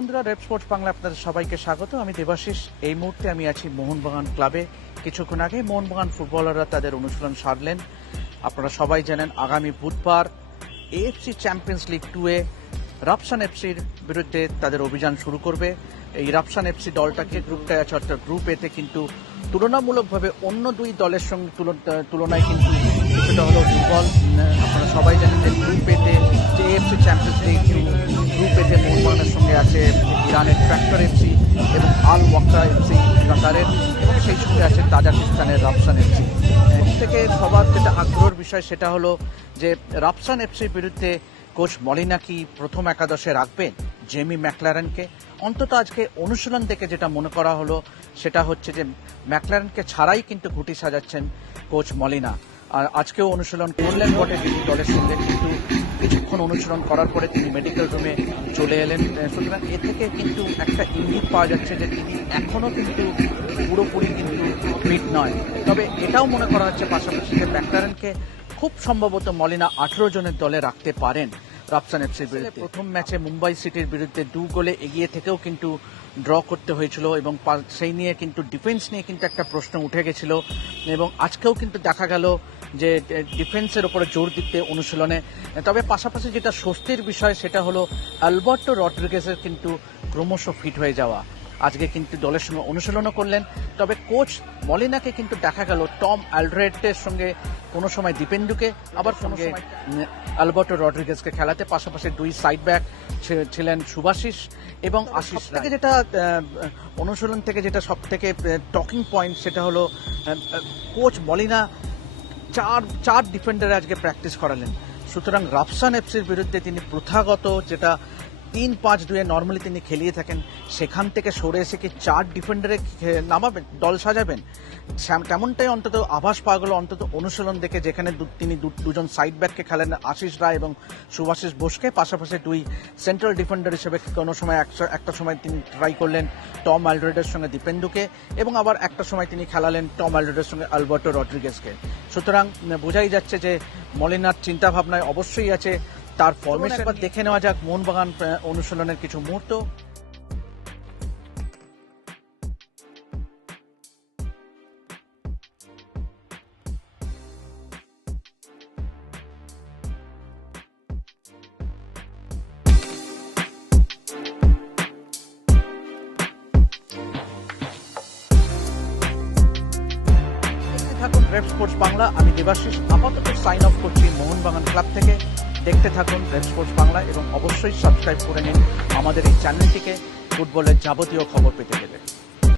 বন্ধুরা red sports Bangla আপনাদের সবাইকে স্বাগত। আমি দেবাশিস। এই মুহূর্তে আমি আছি মোহনবাগান ক্লাবে। কিছুক্ষণ আগে মোহনবাগান ফুটবলাররা তাদের অনুশীলন সারলেন। আপনারা সবাই জানেন আগামী বুধবার এএফসি চ্যাম্পিয়ন্স লিগ টু এ রাপসান এফসির বিরুদ্ধে তাদের অভিযান শুরু করবে। এই রাপসান এফসি দলটাকে গ্রুপটায় আছে অর্থাৎ গ্রুপ এতে কিন্তু তুলনামূলকভাবে অন্য দুই দলের সঙ্গে তুলন- তুলনায় কিন্তু কিছুটা হলো উম, আপনারা সবাই জানেন যে গ্রুপ এতে ইরানের ট্র্যাক্টর এফসি এবং আল ওয়াক্কা এফসি কাতারের এবং সেই সঙ্গে আছে তাজাকিস্তানের রাপসান এফসি থেকে সবার যেটা আগ্রহের বিষয় সেটা হলো যে রাপসান এফসির বিরুদ্ধে কোচ মলিনা কি প্রথম একাদশে রাখবেন জেমি ম্যাকলারেনকে? অন্তত আজকে অনুশীলন থেকে যেটা মনে করা হলো সেটা হচ্ছে যে ম্যাকলারেনকে ছাড়াই কিন্তু ঘুটি সাজাচ্ছেন কোচ মলিনা। আর আজকেও অনুশীলন করলেন বটে দলের সঙ্গে, কিন্তু কিছুক্ষণ অনুশীলন করার পরে তিনি মেডিকেল রুমে চলে এলেন সুতরাং এ থেকে কিন্তু একটা ইঙ্গিত পাওয়া যাচ্ছে যে তিনি এখনও কিন্তু পুরোপুরি কিন্তু ফিট নয়। তবে এটাও মনে করা হচ্ছে পাশাপাশি যে ম্যাকলারেনকে খুব সম্ভবত মলিনা আঠেরো জনের দলে রাখতে পারেন রাফসান এফসির বিরুদ্ধে। প্রথম ম্যাচে মুম্বাই সিটির বিরুদ্ধে দু গোলে এগিয়ে থেকেও কিন্তু ড্র করতে হয়েছিল এবং সেই নিয়ে কিন্তু ডিফেন্স নিয়ে কিন্তু একটা প্রশ্ন উঠে গেছিল এবং আজকেও কিন্তু দেখা গেল যে ডিফেন্সের উপরে জোর দিতে অনুশীলনে। তবে পাশাপাশি যেটা স্বস্তির বিষয় সেটা হলো অ্যালবার্টো রড্রিগেজের কিন্তু ক্রমশ ফিট হয়ে যাওয়া। আজকে কিন্তু দলের সঙ্গে অনুশীলনও করলেন। তবে কোচ মলিনাকে কিন্তু দেখা গেল টম অ্যালড্রেটের সঙ্গে কোনো সময় দীপেন্দুকে আবার সঙ্গে আলবার্টো রড্রিগেজকে খেলাতে। পাশাপাশি দুই সাইড ব্যাক ছিলেন সুভাশিস এবং আশিস থেকে যেটা অনুশীলন থেকে যেটা সব থেকে টকিং পয়েন্ট সেটা হলো কোচ মলিনা চার চার ডিফেন্ডারে আজকে প্র্যাকটিস করালেন। সুতরাং রাফসান এফসির বিরুদ্ধে তিনি প্রথাগত যেটা তিন পাঁচ দুয়ে নর্মালি তিনি খেলিয়ে থাকেন। সেখান থেকে সরে এসে কি চার ডিফেন্ডারে নামাবেন? দল সাজাবেন? তেমনটাই অন্তত আভাস পাওয়া গেল, অন্তত অনুশীলন দেখে যেখানে তিনি দুজন সাইড ব্যাককে খেলেন, আশিস রায় এবং সুভাষিস বোসকে। পাশাপাশি দুই সেন্ট্রাল ডিফেন্ডার হিসেবে কোনো সময় একটা সময় তিনি ট্রাই করলেন টম অ্যালড্রেডের সঙ্গে দীপেন্দুকে এবং আবার একটা সময় তিনি খেলালেন টম অ্যালড্রেডের সঙ্গে আলবার্টো রড্রিগেজকে। সুতরাং বোঝাই যাচ্ছে যে মলিনার চিন্তা ভাবনায় অবশ্যই আছে তার ফরমেশন একবার দেখে নেওয়া যাক মোহনবাগান অনুশীলনের কিছু মুহূর্ত। থাকুন রেড স্পোর্টস বাংলা। আমি দেবাশিস। আপাতত সাইন অফ করছি মোহনবাগান ক্লাব থেকে। দেখতে থাকুন রেড স্পোর্টস বাংলা এবং অবশ্যই সাবস্ক্রাইব করে নিন আমাদের এই চ্যানেলটিকে ফুটবলের যাবতীয় খবর পেতে গেলে।